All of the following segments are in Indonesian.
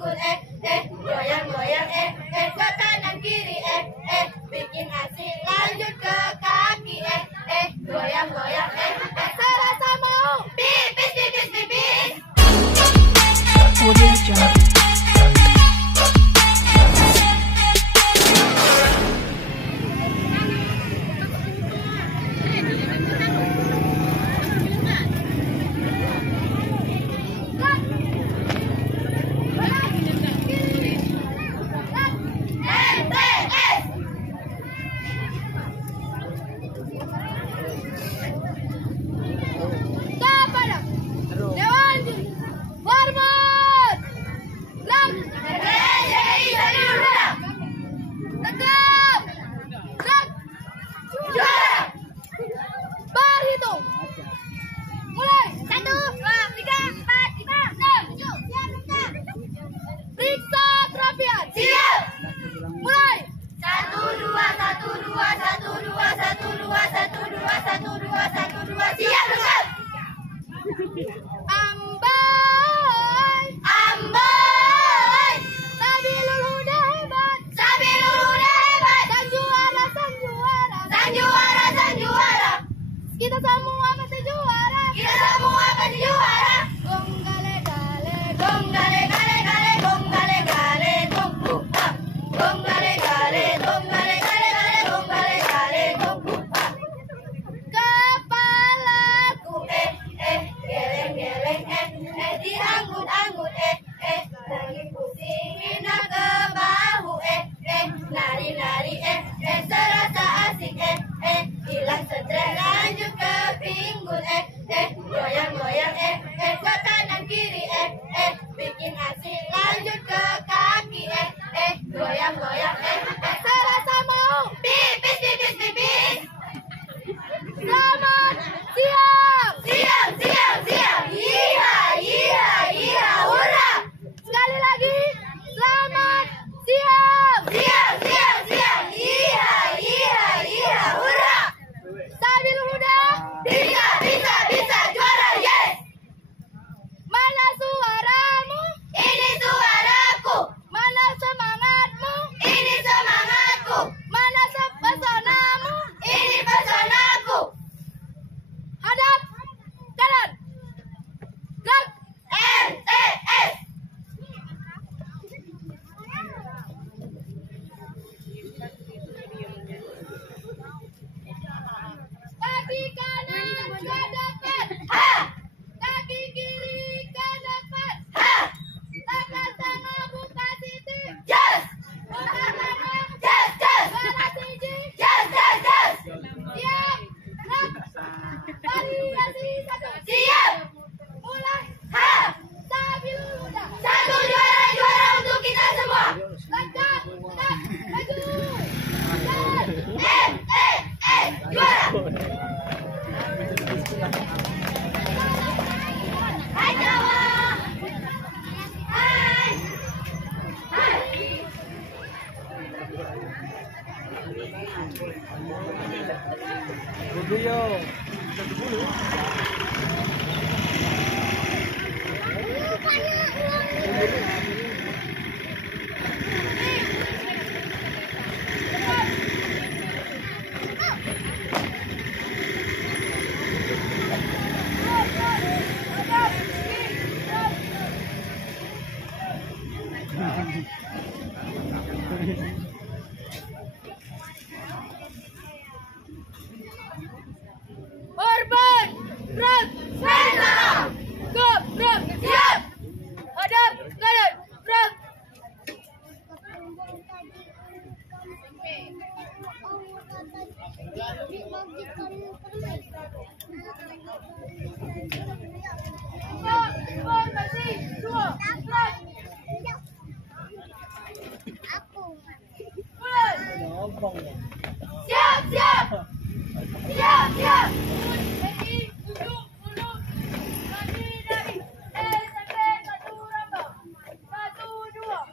pinggul, goyang-goyang, ke kanan kiri, bikin asik, lanjut ke kaki, goyang-goyang, serasa mau pipis, pipis, pipis. Audio Jungle. Goyang-goyang, ke kanan kiri, bikin asik, lanjut ke kaki, goyang-goyang, serasa mau pipis, pipis, pipis. Selamat siang, siang, siang, siang, iya, iya, iya, hurra. Sekali lagi, selamat siang, siang, siang, siang, iya, iya, iya, hurra. Sabil Huda, bisa, bisa, bisa, juara, yes. Mana suaramu? Ini suaraku. Mana semangatmu? Ini semangatku. Mana pesonamu? Ini pesonaku. Hadap kanan. Gerak. MTS. Kaki kanan ke depan. Ha. Kaki kiri ke depan. Ha. Tangan tengah buka sisi. Yes. Buka tengah. Yes, yes. Belah sisi. Yes, yes, yes. Siap. Gerak. Variasi satu. Siap. Mulai. Ha. Sabil Huda. Satu juara untuk kita semua. Langkah. Gerak. Maju. Jalan. Juara. Hai Jawa. Hai. Hai. Korban, gerak, sekarang. Gerak, siap. Hadap kanan, gerak. Formasi 2, gerak. Mulai. Siap, siap. Siap, siap. Ready, duduk, duduk. Lagi dari SMP 1 Rambau. 1, 2.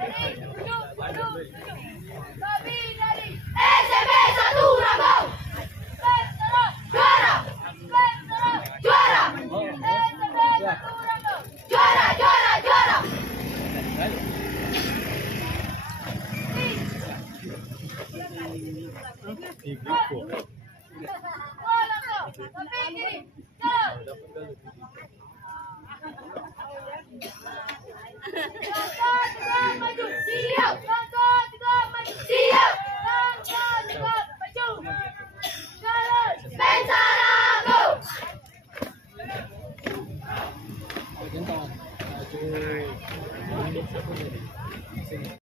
Ready, duduk, duduk, duduk. Kami dari SMP 1 Rambau. Berserah juara. Berserah juara. SMP 1 Rambau. Juara, juara, juara. Maju.